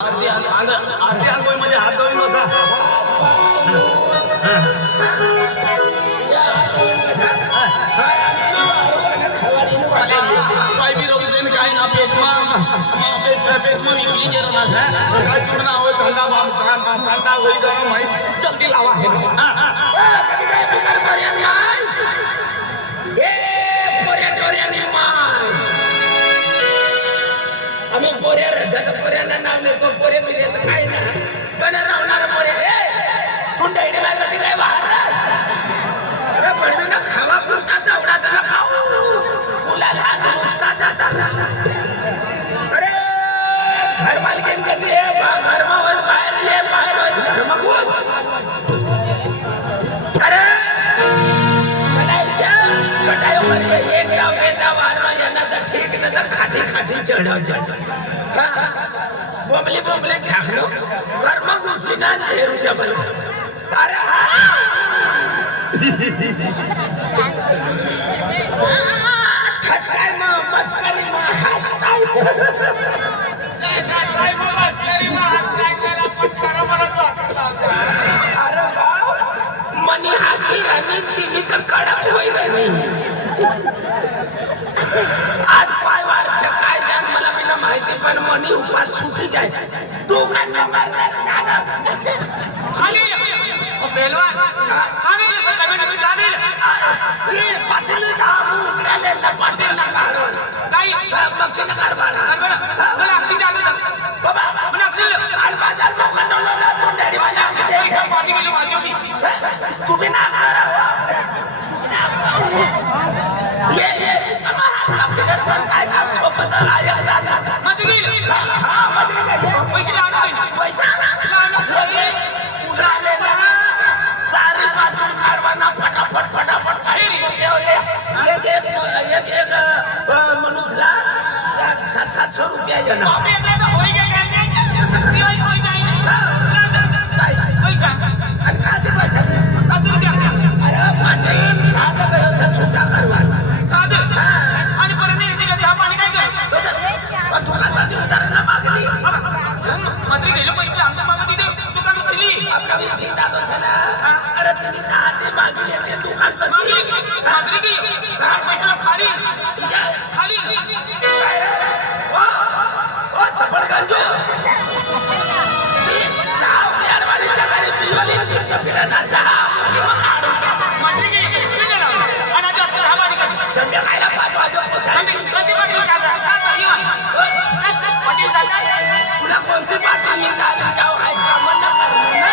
आरती आंघोळ म्हणजे हात धुवून बसा. काय बी रोग देन काय ना पेटमा विकली जरा माझा काय चुडना होय धंदा होई करून माहिती जल्दी लावा. कधी काय बिगर पर्यंत नाही हे पोऱ्या आम्ही पोऱ्या रगत पोऱ्यांना नाव नेतो. पोरे बिरे तर काही ना पण रावणार पोरे कुंडळी बायका ती काय वाहणार पडवीना खावा पुरता तेवढा तर खाऊ फुलाला हात नुसता जाता. अरे घर मालकीन कधी घरमावर बाहेर ये बाहेर घरमागूस अरे एक गाव पेदा वारवा यांना तर ठीक न तर खाटी खाटी चढव बोंबले बोंबले ठाकलो कर्म घुसीना नेहरू जबल. अरे ठटकाय मग मस्करी मग हसताय अरे बाव मनी हसी राणी तिने तर कडक होई राणी. आज पाय वर्ष काय जाण मला बिना माहिती पण मनी उपात सुटी जाय दोघांना मारणार जाणं खाली पेलवान पाटील पाटील ना काढून काही मग नकार बाबा बाजार लोकांना तो डॅडी माझ्या पाठी गेलो माझी तुम्ही ना ये काय काम सोबत सारी बाजून कारवाना फटाफट फटाफट एक मनुष्यला 700 रुपया येणार. आणि का ते पैसा अरे पाटील साधं कसं छोटा करवा आणि परिणाम दिला त्या पाणी काय कर दुकानमध्ये उतारायला मागली मंत्री गेलो पैसे आमच्या मागे दिले दुकान दिली आपला विषय दादो ना अरे तिने 10 ते मागली ते दुकान मागली मागली की पैसा खाली खाली काय रे ओ छपडगंजो चाव प्यारवाली जगाने पिवाली फिरना चहा मंत्री गेली आणि आता 10 वाजता संध्याकाळला 5 वाजता कधी पाटील तुला कोणती पाठी निघाली जाऊ आहे का म्हणणं करू ना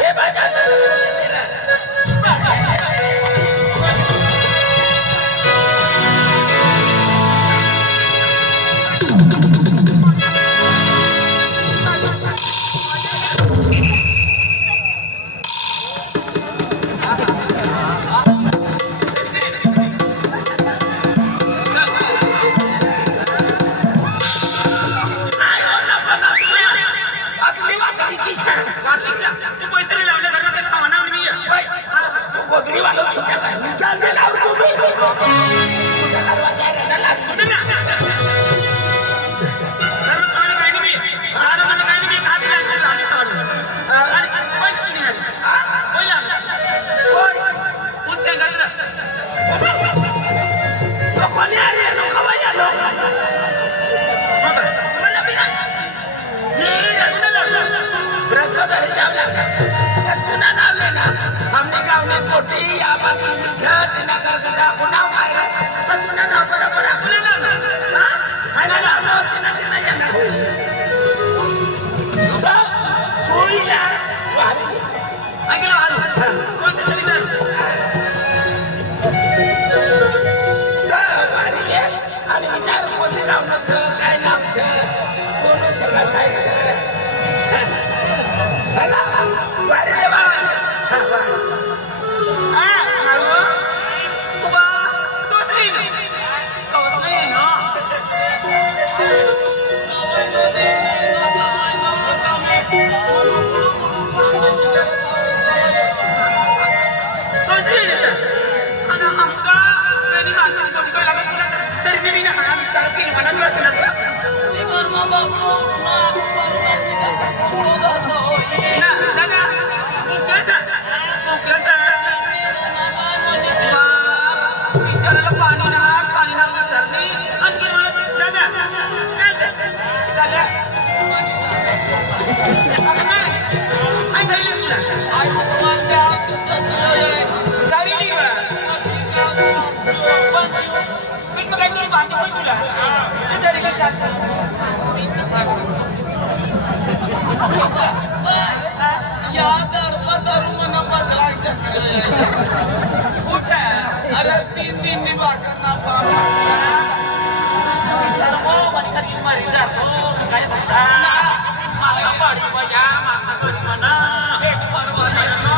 हे बाजार ना दादा उकळसा विचारायला पाणी ना पाणी ना विचारली आणखी मला दादा चालतं काय धरली मी मग काहीतरी बांधतो होय तुला धरली चालतं या दडपतर मना बचलायचं कुठं अरे 3 दिन भाकर ना पावा विचार हो माझी मारी जातो काय माझा पाडी बजा माझा पाडी म्हणा परवाने ना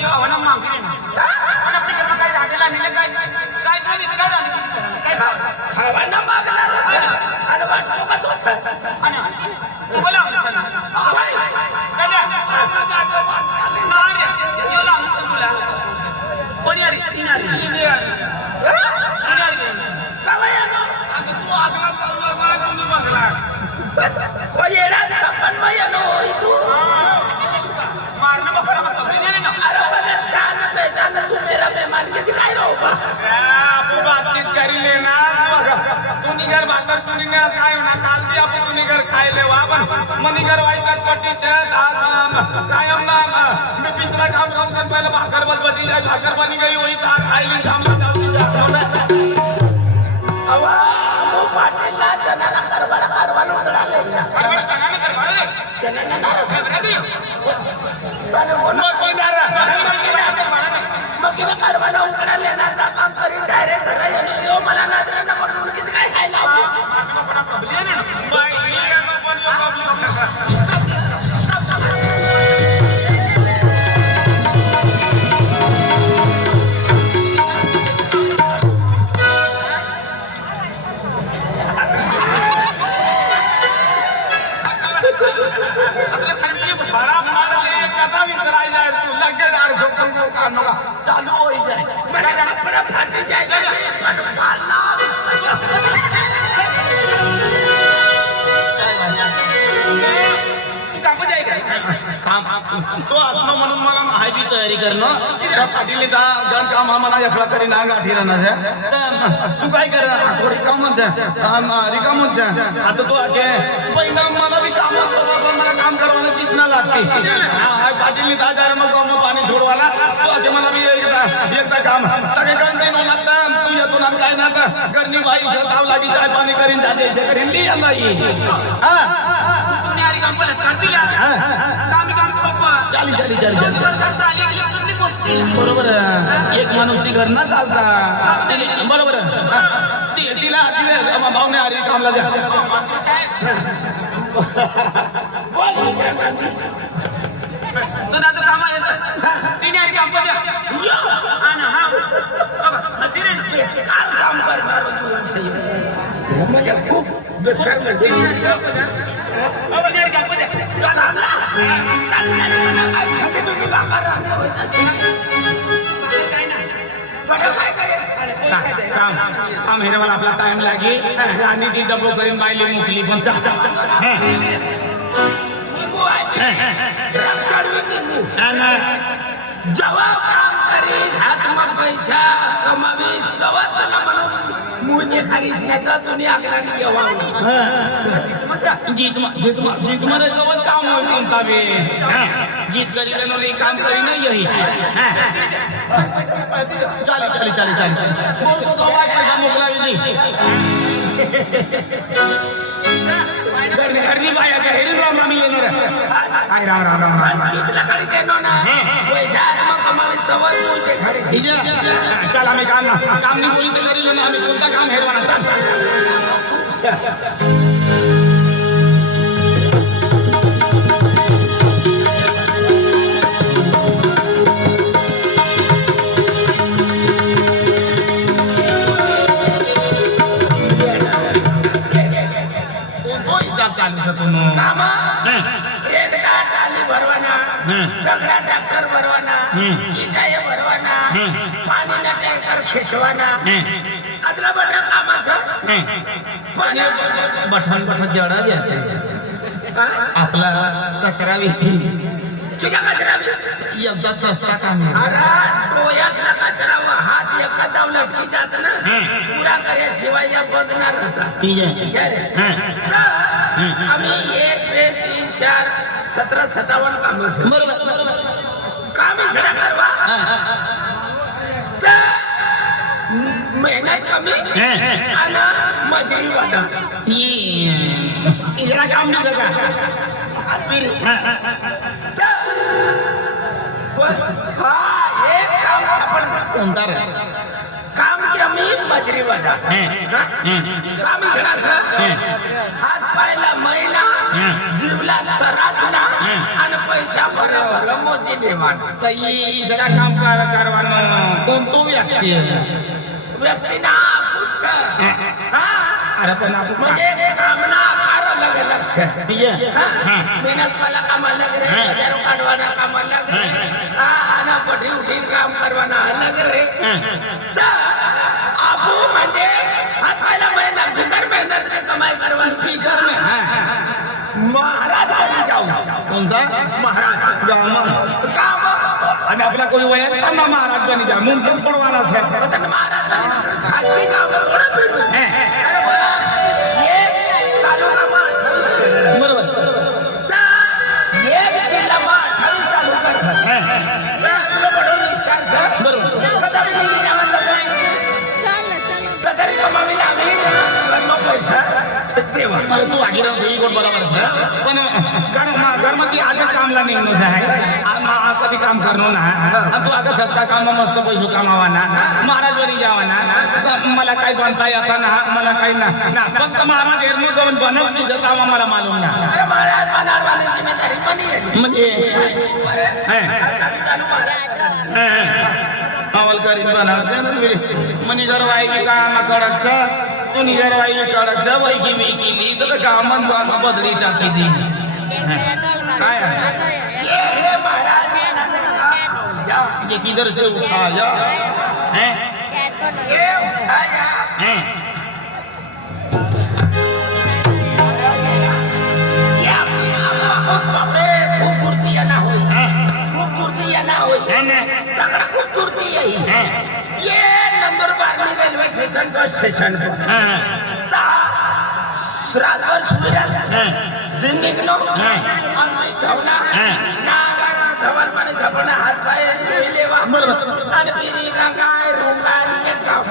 खावाना मागणी ना आपल्या घरात काय राधेला नेले काय काय काय काय राधे काय खावाना मागणार होता आणि वाटतो का तोच आणि तुम्हाला दादा माझा तो वाट खाली नाही येऊ लागलो तुला कोणी अरे तिनारी काय आलो आता तू आगला चालला मला तुम्ही बसला ओ येडा छप्पन महिनो तू मारना बकरा मत नाही ना अरे बघा जान बेजान तू मेरा मेहमान किती काय राहू आपण बातचीत करी लेना तू निघर भाकर तू निघर काय होणार तालती आपण तू निघर खायले वा पण मनिगर वाई चटपटी छे कायम ना मी पिछला काम राम कर पहले भाकर बलबटी जाए भाकर बनी गई वही था खाईली काम ना जाती जा अवा मो पाटीलला जनाना करवाला काढवाला उतराले अरे कनाने कर मारे जनाना नार बरं दियो बाले बोल कोई डरा मग इला काढवाला उतराले ना का काम करी डायरेक्ट घरा येतो यो मला नजरेनं पकडून किती काय खायला मारना बकरा प्रॉब्लेम आहे ना बाई ये को पण यो प्रॉब्लेम आपल्या खरं बड़ा मार ले कथा विसराई जाए तू लगे यार जोकन को कानो का चालू होई जाय बड़ा फाटी जाय पण पालना तू काम जाय काय काम तो आत्मा म्हणून मला माहिती तयारी करणं त्या पाटील दा गण काम आम्हाला एकला तरी ना गाठी राहणार आहे तू काय कर रिकामच रिकामच आता तू आगे पहिला मला बी काम पण मला काम करवायला चितना लागते हा पाटील दा जा मग मग पाणी सोडवाला तू आगे मला बी एकदा काम सगळे कंटिन्यू होणार तू येतो ना काय ना करणी बाई धाव लागी चाय पाणी करीन जाते करीन ली नाही हा तू न्यारी काम पलट कर दिला काम सोपं चाली चाली चाली चाली करता आली की तुम्ही पोचते बरोबर एक माणूस ती घर ना चालता बरोबर तिला भावने आली कामला द्या मंत्री साहेब तो दादा काम आहे तिने आली काम द्या आणि हा बाबा हसिरे कार काम करणार म्हणजे खूप बेकार तिने आली काम द्या बाबा न्यारी काम द्या काम हे मला आपला टाइम लागे आणि ती डबो करीन बायली मुकली पण जवाब काम करीस हातમાં પૈસા કમાવીશ કવાતના म्हणून मुझे खरीदण्याचा तुम्ही आगलाने घेवा जीत मारे गवत काम होईल तुमचा बी जीत करी नाही काम करी नाही यही चालेल चालेल चालेल चालेल बोलतो तो बाय पैसा मोकलावी नाही घरनी बाया का हेरी राम आम्ही येणार आहे राम राम राम राम जीतला खरी देनो ना पैसा मग कमावीस कवत मुझे खरी चल आम्ही काम नाही बोली तर करी ना आम्ही कोणता काम हेरवाना चाल चालू शकतो कामा दगडा ट्रॅक्टर भरवाना इटा हे भरवाना पाणीना टँकर खेचवाना अदला बटा काम असं पण बठन बठन जडा द्यायचा आपला कचरा तुझ्या कचरा एकदा सस्ता काम अरे डोळ्यातला कचरा व हात एका दावला लटकी जात ना पुरा करायशिवाय या बदणार होता ठीक आहे आम्ही 1 2 3 4 17 57 काम बरोबर काम इकडे करवा तर मेहनत कमी आणि मजुरी वाटा इकडा काम नाही सगळं हा एक काम सापडलं कोणता काम कमी मजुरी वाटा काम इकडे हात पायला मैला जीवला त्रासला आणि पैसा बरोबर मोजी देवाना इकडा काम करवानं कोणतो व्यक्ती ना पूछ अरे पण आपण म्हणजे कामना आकार अलग अलग છે मेहनत वाला काम अलग रे हजारो काढवाना काम अलग रे आना पठी उठी काम करवाना अलग रे तर आपू म्हणजे हाताला मेहनत बिगर मेहनत ने कमाई करवानी बिगर में महाराज बनी जाऊ कोणता महाराज काम आणि आपला कोणी वयात महाराज बनी जा मुंबई पडवाना महाराज खाली काम थोडं फिरू बरोबर एक जिल्हा 28 तालुका तरी कमावी लागली कर्म पैसा देवा तू आगी बरोबर पण घरमध्ये आधी कामला निघणं आहे कधी काम करणं ना तू आता सत्ता काम मस्त पैसे कमावा ना महाराज बनी जावा ना मला काही बनता येता ना मला काही ना फक्त महाराज एरमो जाऊन बनत दिसत मला मालूम ना अरे महाराज बनाडवानी जिम्मेदारी बनी आहे म्हणजे करीन बनवते मनी जर वाईकी काम कडकचं कोणी जर वाईकी कडकचं वैकी विकीली तर कामात बदली टाकी दी काय हे महाराज ये किधर से उठाया हैं ये उठाया हैं या बहुत बापरे खूप मूर्ती ना होई खूप मूर्ती ना होई तगड़ा खूबसूरती है ये Nandurbar railway station bus station पर रात भर सुविधा दिन निघलो आम्ही खावना नागा धवल पाणी छापणं हात पाय लेवा आणि पिरी रंगाय रुंगाय एक काम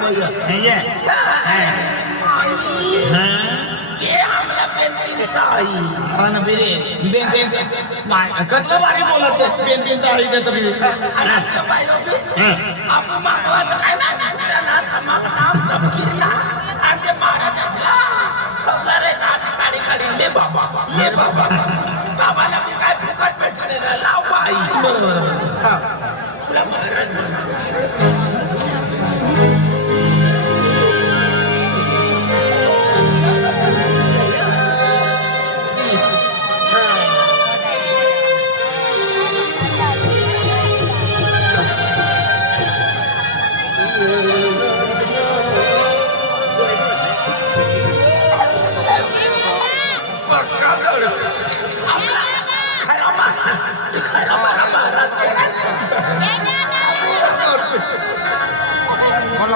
ये हमला पेंटिंग ताई आणि बिरे बेन कतलं बारी बोलत बेन ताई देत बी आणि आपलं पाहिलं बी आपण मागवत काय ना तमाग नाम तपकिरना आणि ते महाराज असला ठोकला रे दासी काढी काढी ले बाबा बाबाला मी काय फुकट भेटले ना लाव बाई बरोबर तुला महाराज बोला